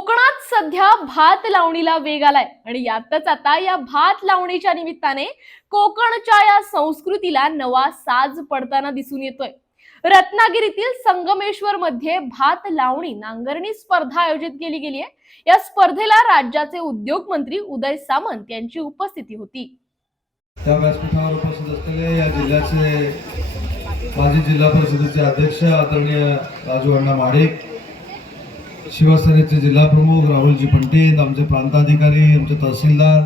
कोकणात सध्या भात लावणीला वेग आलाय. आणि यातच आता या भात लावणीच्या निमित्ताने कोकणच्या या संस्कृतीला नवा साज पडताना दिसून येतोय. रत्नागिरीतील संगमेश्वर मध्ये भात लावणी नांगरणी स्पर्धा आयोजित केली गेली आहे या स्पर्धेला राज्याचे उद्योग मंत्री उदय सामंत यांची उपस्थिती होती. त्या व्यासपीठावर उपस्थित असलेले या जिल्ह्याचे माजी जिल्हा परिषदेचे अध्यक्ष आदरणीय राजू अण्णा महाडिक शिवसेनेचे जिल्हाप्रमुख राहुलजी पंडित आमचे प्रांताधिकारी आमचे तहसीलदार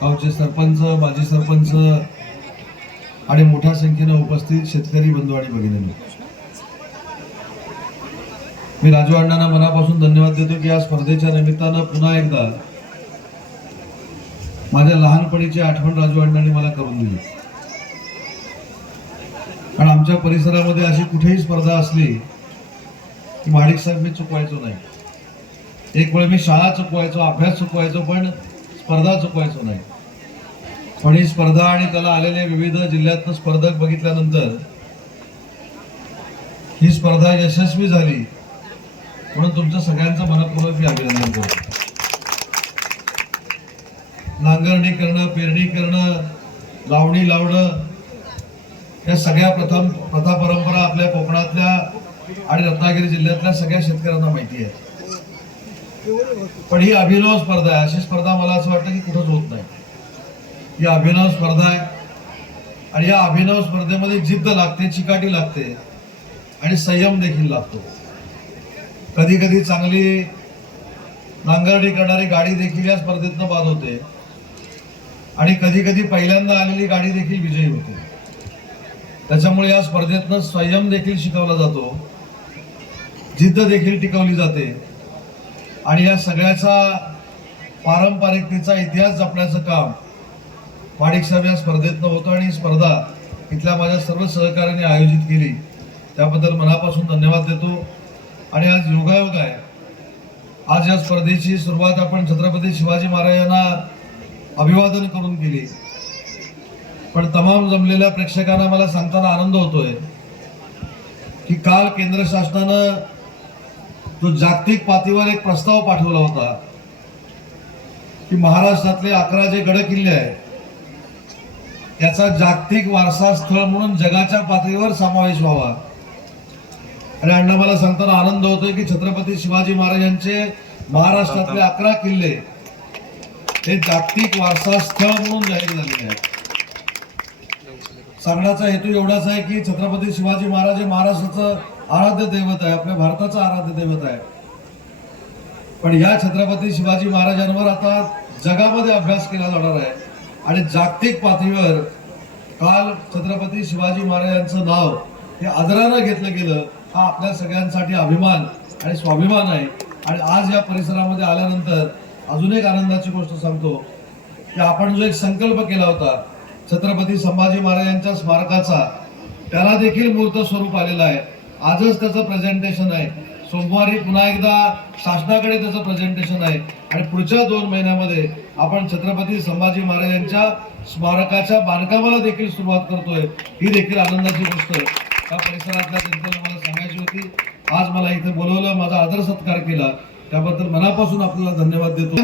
गावचे सरपंच माजी सरपंच आणि मोठ्या संख्येने उपस्थित शेतकरी बंधू आणि भगिनी मी राजू अण्णांना मनापासून धन्यवाद देतो की या स्पर्धेच्या निमित्तानं पुन्हा एकदा माझ्या लहानपणीची आठवण राजू अण्णांनी मला करून दिली. कारण आमच्या परिसरामध्ये अशी कुठेही स्पर्धा असली की माडिक साहेब मी चुकवायचो नाही. एक वेळ मी शाळा चुकवायचो अभ्यास चुकवायचो पण स्पर्धा चुकवायचो नाही. पण ही स्पर्धा आणि त्याला आलेले विविध जिल्ह्यातनं स्पर्धक बघितल्यानंतर ही स्पर्धा यशस्वी झाली म्हणून तुमचं सगळ्यांचं मनपूर्वक मी अभिनंदन करतो. नांगरणी करणं पेरणी करणं लावणी लावणं या सगळ्या प्रथम प्रथा परंपरा आपल्या कोकणातल्या आणि रत्नागिरी जिल्ह्यातल्या सगळ्या शेतकऱ्यांना माहिती आहे. पण ही अभिनव स्पर्धा आहे. अशी स्पर्धा मला असं वाटतं की कुठंच होत नाही. ही अभिनव स्पर्धा आहे. आणि या अभिनव स्पर्धेमध्ये जिद्द लागते चिकाटी लागते आणि संयम देखील लागतो. कधी कधी चांगली नांगरणी करणारी गाडी देखील या स्पर्धेतनं बाद होते. आणि कधी कधी पहिल्यांदा आलेली गाडी देखील विजयी होते. त्याच्यामुळे या स्पर्धेतनं संयम देखील शिकवला जातो. जिद्द देखील टिकवली जाते. आणि या सगळ्याचा पारंपरिकतेचा इतिहास जपण्याचं काम माडिक साहेब या स्पर्धेतनं होतं आणि स्पर्धा इथल्या माझ्या सर्व सहकार्याने आयोजित केली. त्याबद्दल मनापासून धन्यवाद देतो. आणि आज योगायोग आहे. आज या स्पर्धेची सुरुवात आपण छत्रपती शिवाजी महाराजांना अभिवादन करून केली. पण तमाम जमलेल्या प्रेक्षकांना मला सांगताना आनंद होतोय की काल केंद्र शासनानं जो जागतिक पातळीवर एक प्रस्ताव पाठवला होता की महाराष्ट्रातले अकरा जे गड किल्ले आहेत याचा जागतिक वारसा स्थळ म्हणून जगाच्या पातळीवर समावेश व्हावा. आणि अण्णा मला सांगताना आनंद होतोय की छत्रपती शिवाजी महाराजांचे महाराष्ट्रातले अकरा किल्ले हे जागतिक वारसा स्थळ म्हणून जाहीर झालेले आहेत. सांगण्याचा हेतू एवढाच आहे की छत्रपती शिवाजी महाराज हे महाराष्ट्राचं आराध्य दैवत आहे आपल्या भारताचं आराध्य दैवत आहे. पण या छत्रपती शिवाजी महाराजांवर आता जगामध्ये अभ्यास केला जाणार आहे. आणि जागतिक पातळीवर काल छत्रपती शिवाजी महाराजांचं नाव हे आदरानं घेतलं गेलं हा आपल्या सगळ्यांसाठी अभिमान आणि स्वाभिमान आहे. आणि आज या परिसरामध्ये आल्यानंतर अजून एक आनंदाची गोष्ट सांगतो की आपण जो एक संकल्प केला होता छत्रपती संभाजी महाराजांच्या स्मारकाचा त्याला देखील मूर्त स्वरूप आलेलं आहे. आजच त्याचं प्रेझेंटेशन आहे. सोमवारी पुन्हा एकदा शासनाकडे त्याचं प्रेझेंटेशन आहे. आणि पुढच्या दोन महिन्यामध्ये आपण छत्रपती संभाजी महाराजांच्या स्मारकाच्या बांधकामाला देखील सुरुवात करतोय. ही देखील आनंदाची गोष्ट त्या परिसरातल्या जनतेला मला सांगायची होती. आज मला इथे बोलवलं माझा आदर सत्कार केला. त्याबद्दल मनापासून आपल्याला धन्यवाद देतो.